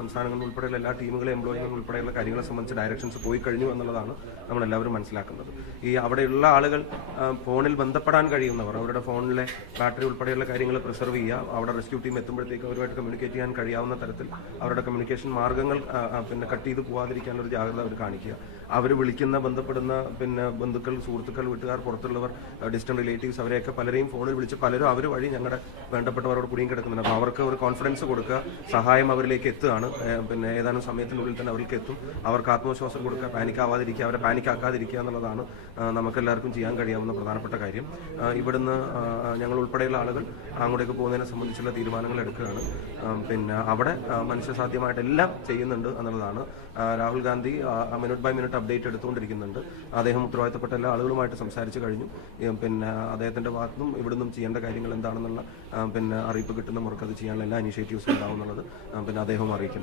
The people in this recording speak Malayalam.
സംസ്ഥാനങ്ങളിൽ ഉൾപ്പെടെയുള്ള എല്ലാ ടീമുകളെ എംപ്ലോയികൾ ഉൾപ്പെടെയുള്ള കാര്യങ്ങളെ സംബന്ധിച്ച് ഡയറക്ഷൻസ് പോയി കഴിഞ്ഞു എന്നുള്ളതാണ് നമ്മളെല്ലാവരും മനസ്സിലാക്കുന്നത്. ഈ അവിടെയുള്ള ആളുകൾ ഫോണിൽ ബന്ധപ്പെടാൻ കഴിയുന്നവർ അവരുടെ ഫോണിലെ ബാറ്ററി ഉൾപ്പെടെയുള്ള കാര്യങ്ങൾ പ്രിസർവ് ചെയ്യുക, അവിടെ റെസ്ക്യൂ ടീം എത്തുമ്പോഴത്തേക്ക് അവരുമായിട്ട് കമ്മ്യൂണിക്കേറ്റ് ചെയ്യാൻ കഴിയാവുന്ന തരത്തിൽ അവരുടെ കമ്മ്യൂണിക്കേഷൻ മാർഗ്ഗങ്ങൾ കട്ട് ചെയ്ത് പോകാതിരിക്കാനൊരു ജാഗ്രത അവർ കാണിക്കുക. അവർ വിളിക്കുന്ന ബന്ധപ്പെടുന്ന ബന്ധുക്കൾ, സുഹൃത്തുക്കൾ, വീട്ടുകാർ, പുറത്തുള്ളവർ, ഡിസ്റ്റന്റ് റിലേറ്റീവ്സ് അവരെയൊക്കെ പലരെയും ഫോണിൽ വിളിച്ച് പലരും അവർ വഴി ഞങ്ങളുടെ വേണ്ടപ്പെട്ടവരോട് കുടുങ്ങി കിടക്കുന്നുണ്ട്. അപ്പോൾ അവർക്ക് ഒരു കോൺഫിഡൻസ് കൊടുക്കുക, സഹായം അവരിലേക്ക് എത്തുകയാണ്. ഏതാനും സമയത്തിനുള്ളിൽ തന്നെ അവർക്ക് എത്തും. അവർക്ക് ആത്മവിശ്വാസം കൊടുക്കുക, പാനിക്കാവാതിരിക്കുക, അവരെ പാനിക്കാക്കാതിരിക്കുക എന്നുള്ളതാണ് നമുക്കെല്ലാവർക്കും ചെയ്യാൻ കഴിയാവുന്ന പ്രധാനപ്പെട്ട കാര്യം. ഇവിടുന്ന് ഞങ്ങൾ ഉൾപ്പെടെയുള്ള ആളുകൾ അങ്ങോട്ടേക്ക് പോകുന്നതിനെ സംബന്ധിച്ചുള്ള തീരുമാനങ്ങൾ എടുക്കുകയാണ്. അവിടെ മനുഷ്യസാധ്യമായിട്ട് എല്ലാം ചെയ്യുന്നുണ്ട് എന്നുള്ളതാണ്. Rahul Gandhi minute by minute update എടുത്തുകൊണ്ടിരിക്കുന്നുണ്ട്. അദ്ദേഹം ഉത്തരവാദിത്തപ്പെട്ട എല്ലാ ആളുകളുമായിട്ട് സംസാരിച്ച് കഴിഞ്ഞു. അദ്ദേഹത്തിന്റെ ഭാഗത്തുനിന്നും ഇവിടുന്നും ചെയ്യേണ്ട കാര്യങ്ങൾ എന്താണെന്നുള്ള അറിയിപ്പ് കിട്ടുന്ന മുറക്ക് അത് ചെയ്യാനുള്ള എല്ലാ ഇനിഷ്യേറ്റീവ്സും ഉണ്ടാവുന്നുള്ളത് അദ്ദേഹം അറിയിക്കും.